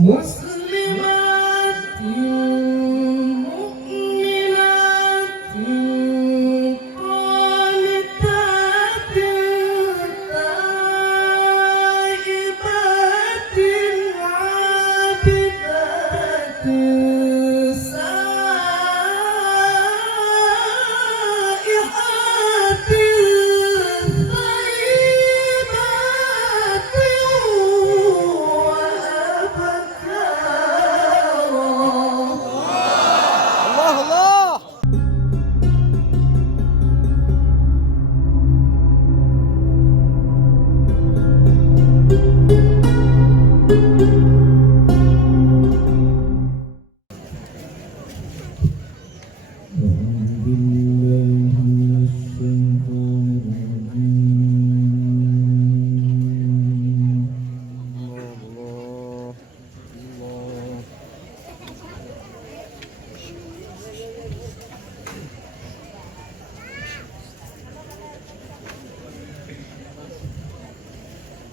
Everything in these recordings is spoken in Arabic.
مسلمات مؤمنات قانتات تائبات عابدات سائحات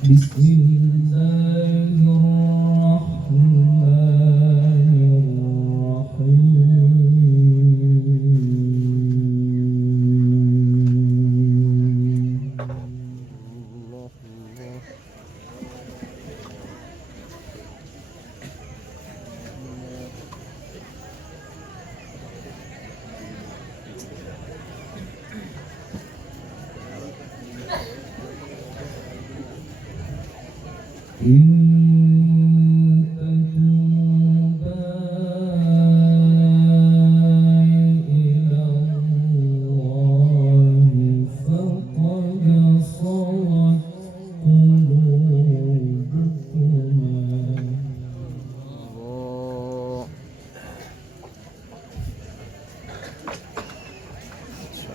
بسم الله الرحمن إن تتوبا إلى الله فقد صغت قلوبكما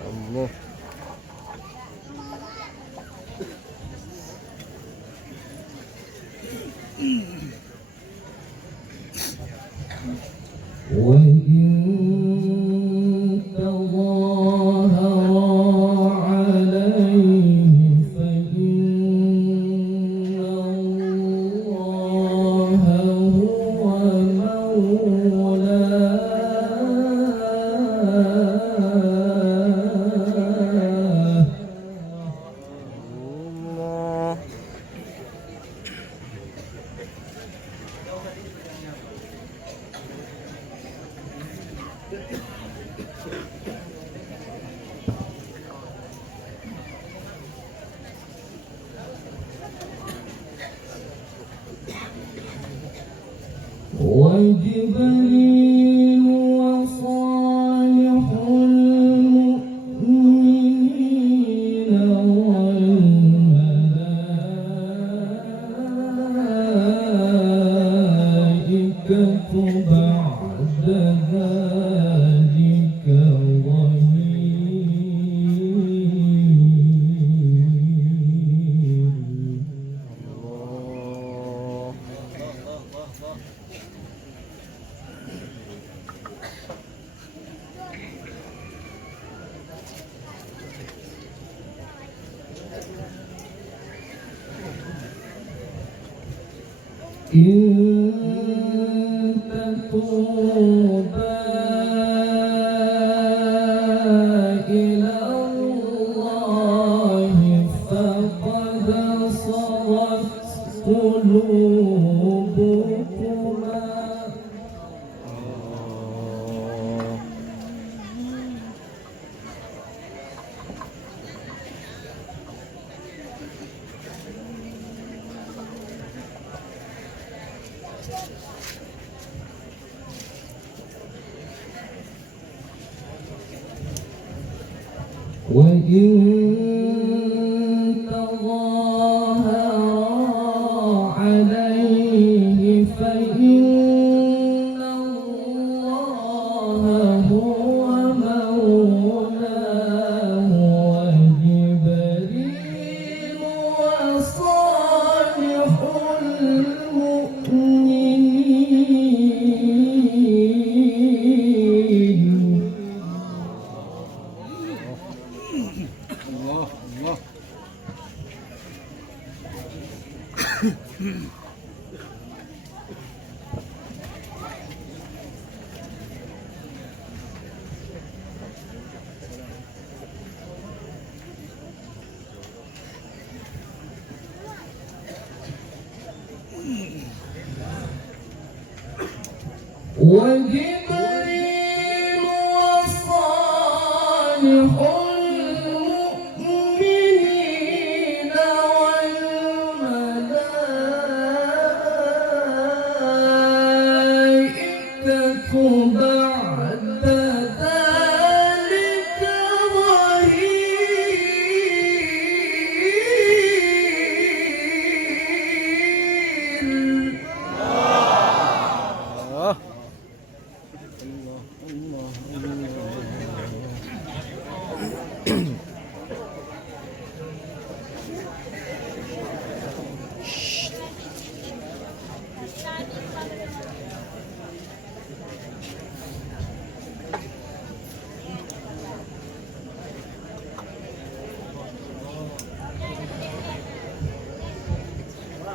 الله. وإن تظاهر عليه فإن الله هو مولاه وجبريل وصالح المؤمنين والملائكة بعد ذلك إن تتوبا إلى الله فقد صغت قلوبكما وإن تظاهر عليه فإن الله هو مولاه وجبريل وصالح المؤمنين وجبريل وصالح المؤمنين والملائكة بعد ذلك ظهير.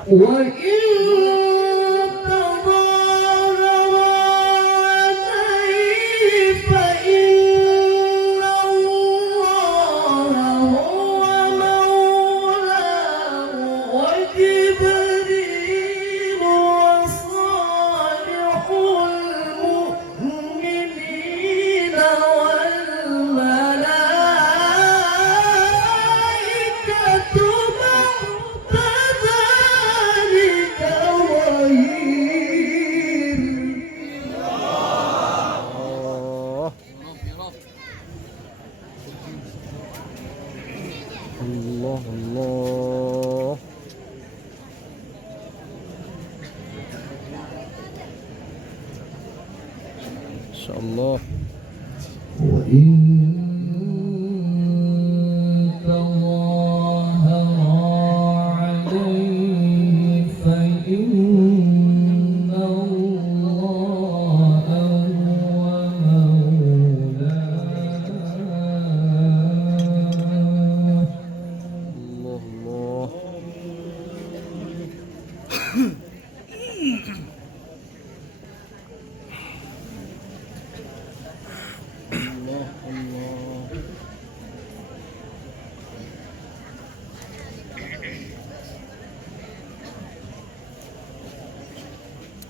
وإن تظاهر عليه فإن الله هو مولاه وجبريل وصالح المؤمنين والملائكة بعد ذلك ظهير. الله الله. إن شاء الله. وإن تظاهر عليه فإن الله هو مولاه الله الله. الله الله.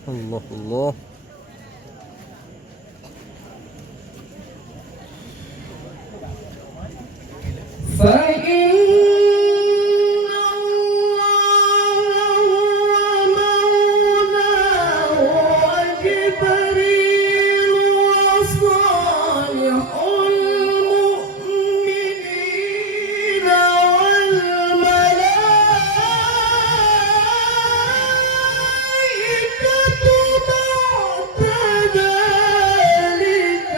الله الله. فإن الله هو مولاه وجبريل وصالح المؤمنين والملائكة بعد ذلك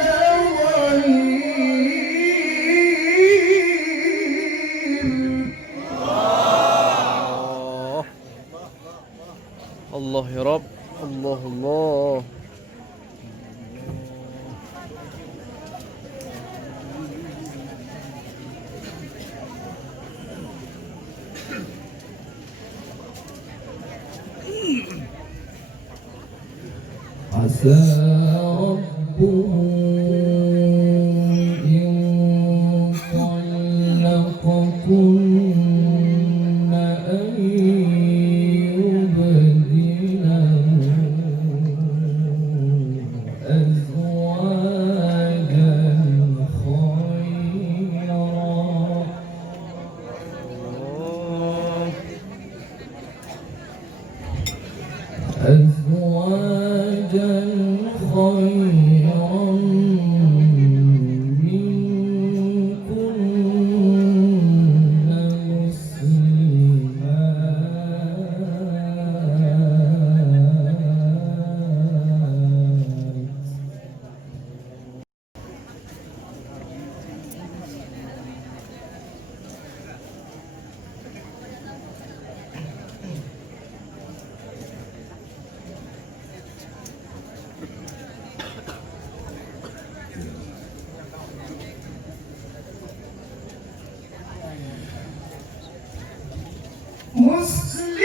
ظهير. الله يا رب. الله الله. عسى ربه إن طلقكن أن يبدله أزواجا خيرا. أزواجا خيرا منكن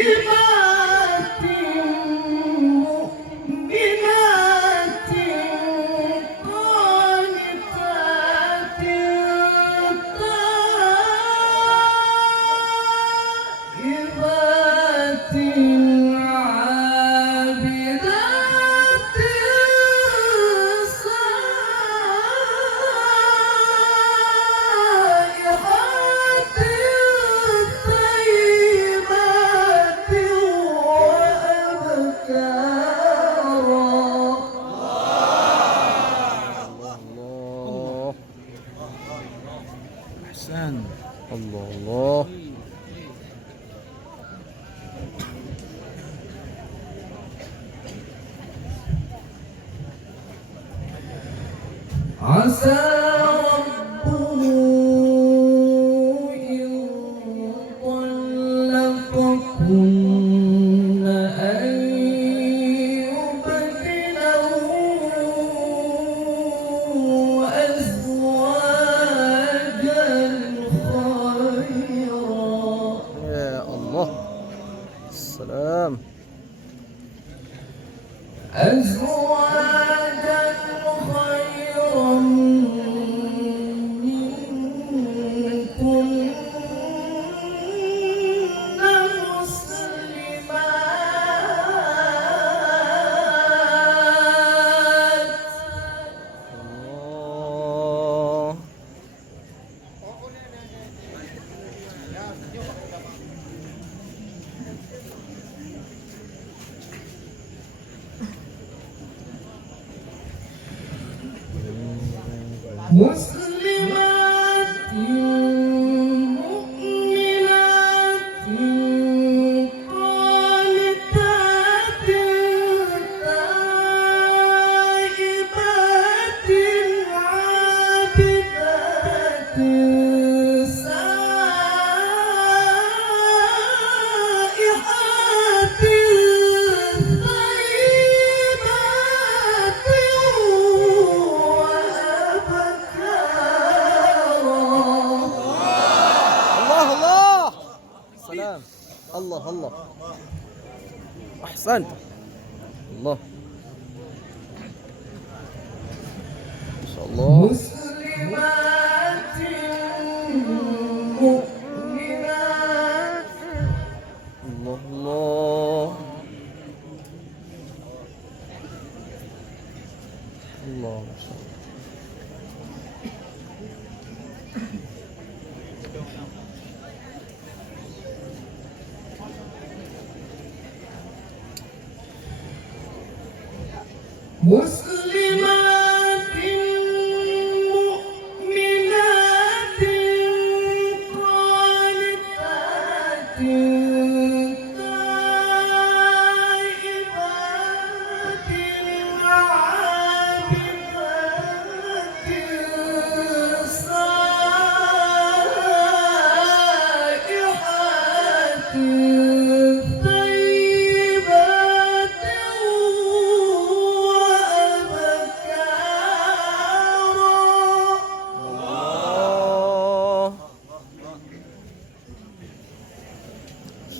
مسلمات مؤمنات قانتات تائبات عابدات عسى ربه إن طلقكن أن يبدله أزواجا خيرا. يا الله السلام. أزواجا خيرا منكن مسلمات مؤمنات قانتات تائبات عابدات سائحات ثيبات سلام. الله الله أحسنت. الله ما شاء الله. مسلمات مؤمنات. الله الله الله ما شاء الله. مسلمات مؤمنات قانتات تائبات عابدات سائحات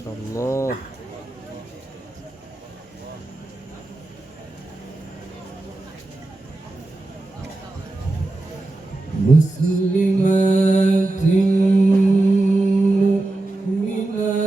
الله مسلمات مؤمنات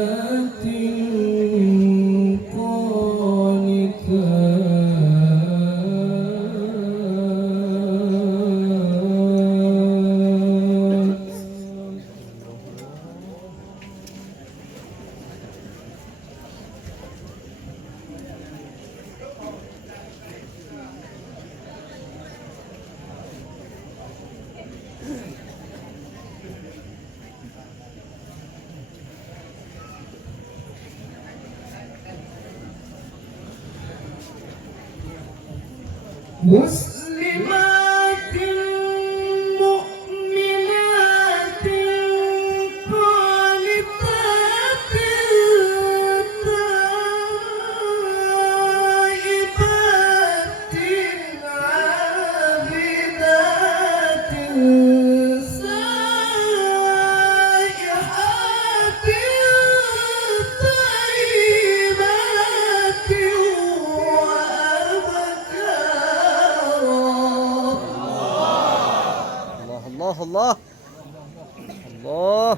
مسلمات مؤمنات قانتات تائبات عابدات سائحات طيبات الله الله الله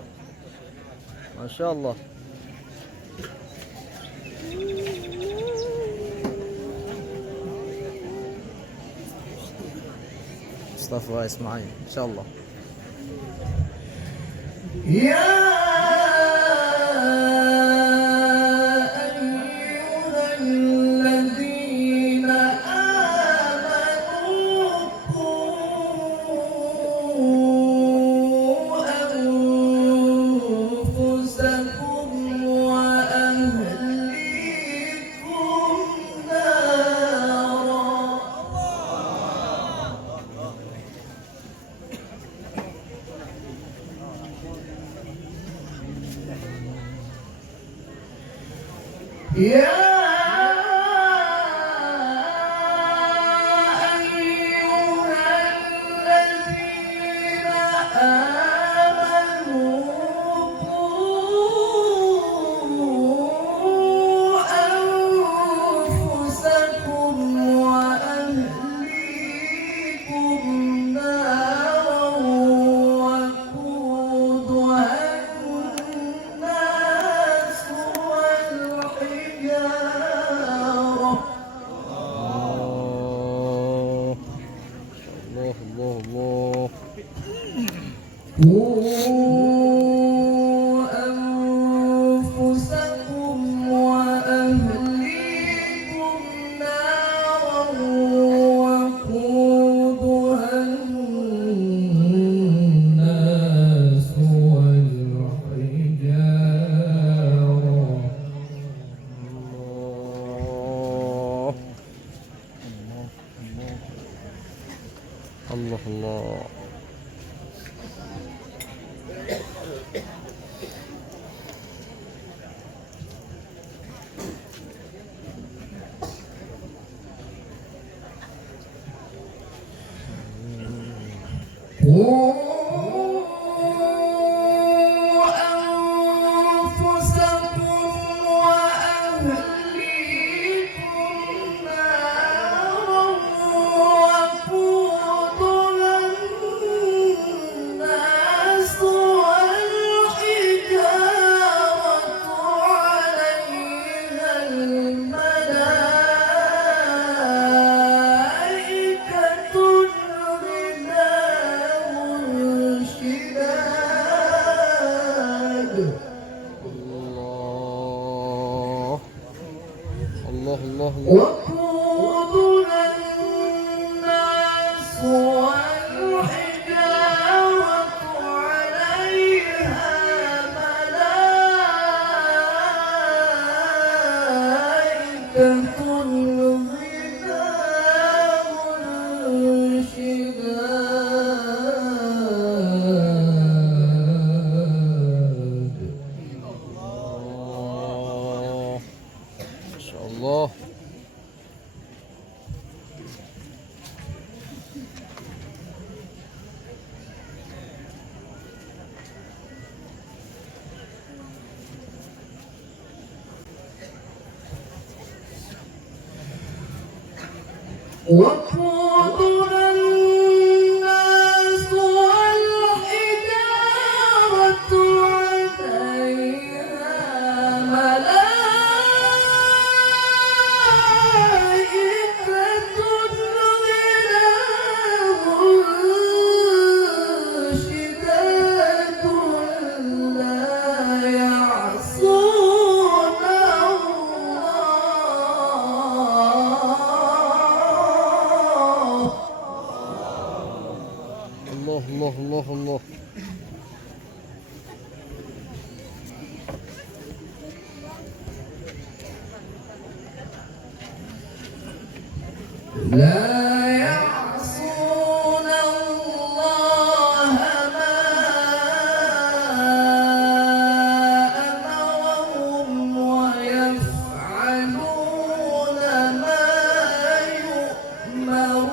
ما شاء الله. مصطفى اسماعيل ان شاء الله. يا قوا أنفسكم وأهليكم نارا وقودها الناس والحجارة. الله الله. قوا أنفسكم وأهليكم نارا وقودها الناس والحجارة عليها الملائكة الله الله الله. وقودها الناس والحجارة عليها ملائكة غلاظ شداد. ما شاء الله. وقودها الناس والحجارة عليها ملائكة غلاظ شداد لا يعصون الله الله الله الله. لا يعصون الله ما أمرهم ويفعلون ما يؤمرون.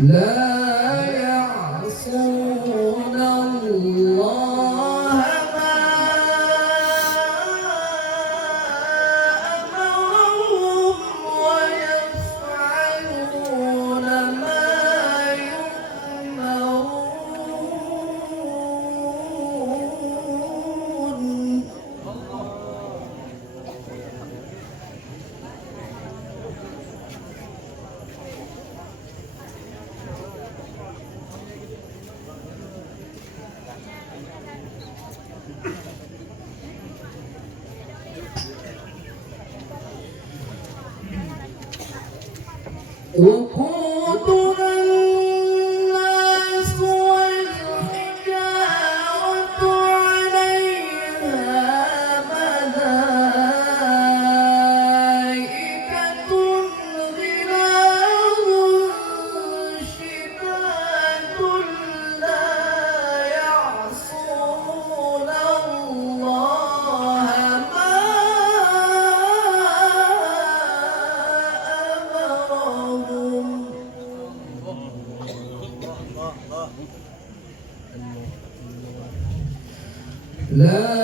لا يعصون الله ما أمرهم ويفعلون ما يؤمرون. وقودها الناس والحجارة عليها ملائكة غلاظ شداد لا يعصون الله ما أمرهم. لا